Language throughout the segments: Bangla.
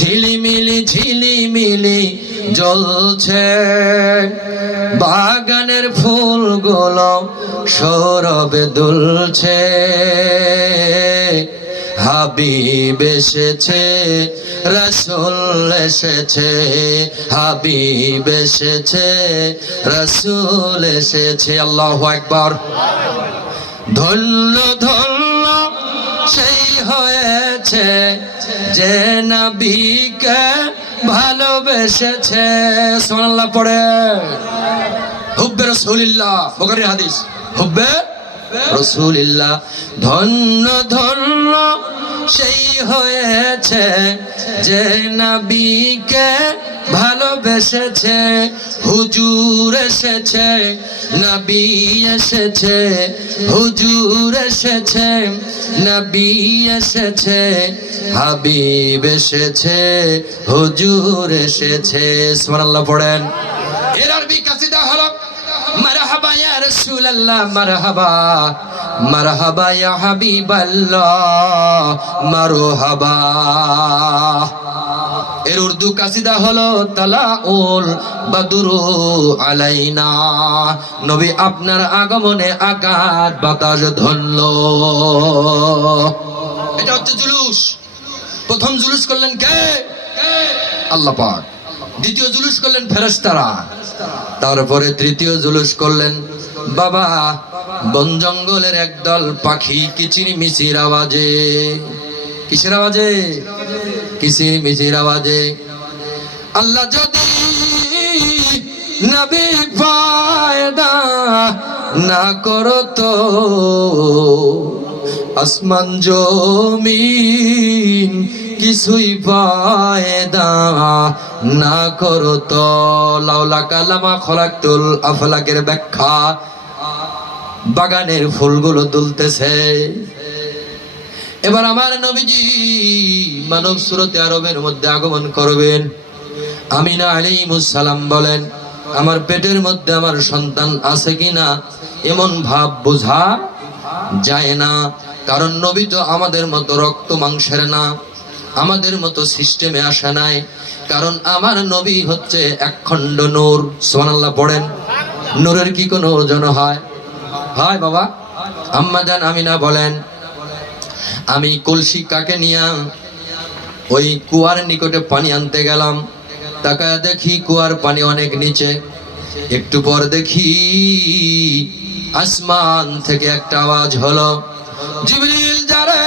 ঝিলিমিলি ঝিলিমিলি জ্বলছে, বাগানের ফুলগুলো সৌরভে দুলছে। হাবিব এসেছে, রাসূল এসেছে, হাবিব এসেছে, রাসূল এসেছে। আল্লাহু আকবার। ধন্য ধন্য সেই হয়েছে যে নবীকে ভালোবেসেছে। সুবহানাল্লাহ পড়ে। হুব্বে রাসূলিল্লাহ, বুখারীর হাদিস। হুব্বে রাসূলিল্লাহ। ধন্য ধন্য সেই হয়েছে যে নবীকে ভালোবেসেছে। হুজুর এসেছে, নবী এসেছে, হুজুর এসেছে, নবী এসেছে, হাবিব এসেছে, হুজুর এসেছে। সুবহানাল্লাহ পড়েন। এর আরবি কাসিদা হলো মারহাবা ইয়া রাসূলুল্লাহ, মারহাবা মারহাবা ইয়া হাবিবাল্লাহ, মারহাবা। এর উর্দু কাসিদা হলো তালাউল বাদরু আলাইনা, নবী আপনার আগমনে আকাশ বাতাস ধন্য। এটা হচ্ছে জুলুস। প্রথম জুলুস করলেন কে? আল্লাহ পাক। দ্বিতীয় জুলুস করলেন ফেরেশতারা। তারপরে তৃতীয় জুলুস করলেন বাবা বন জঙ্গলের একদল পাখি কিচির মিচির আওয়াজে। কিসের আওয়াজে? কিচির মিচির আওয়াজে। আল্লাহ যদি নবী পয়দা না করতো, আসমান জমিন কিছুই পয়দা না করতো। লাউলা কালামা খলাকতুল আফলাকের ব্যাখ্যা। বাগানের ফুলগুলো দুলতেছে। এবার আমার নবীজি মানব সুরতে আরবের মধ্যে আগমন করবেন। আমিনা আলাইহিস সালাম বলেন, আমার পেটের মধ্যে আমার সন্তান আছে কিনা এমন ভাব বোঝা যায় না, কারণ নবী তো আমাদের মতো রক্ত মাংসের না, আমাদের মতো সিস্টেমে আসে নাই, কারণ আমার নবী হচ্ছে একখণ্ড নূর। সুবহানাল্লাহ পড়েন। নূরের কি কোনো ওজন হয়? হয় বাবা? আম্মা জান আমিনা বলেন, আমি কলসি কাকে নিয়া ওই কুয়ার নিকটে পানি আনতে গেলাম, তাকায় দেখি কুয়ার পানি অনেক নিচে। একটু পর দেখি আসমান থেকে একটা আওয়াজ হলো, জিবরিল যারে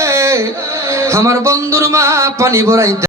আমার বন্ধুর মা পানি ভরাইতে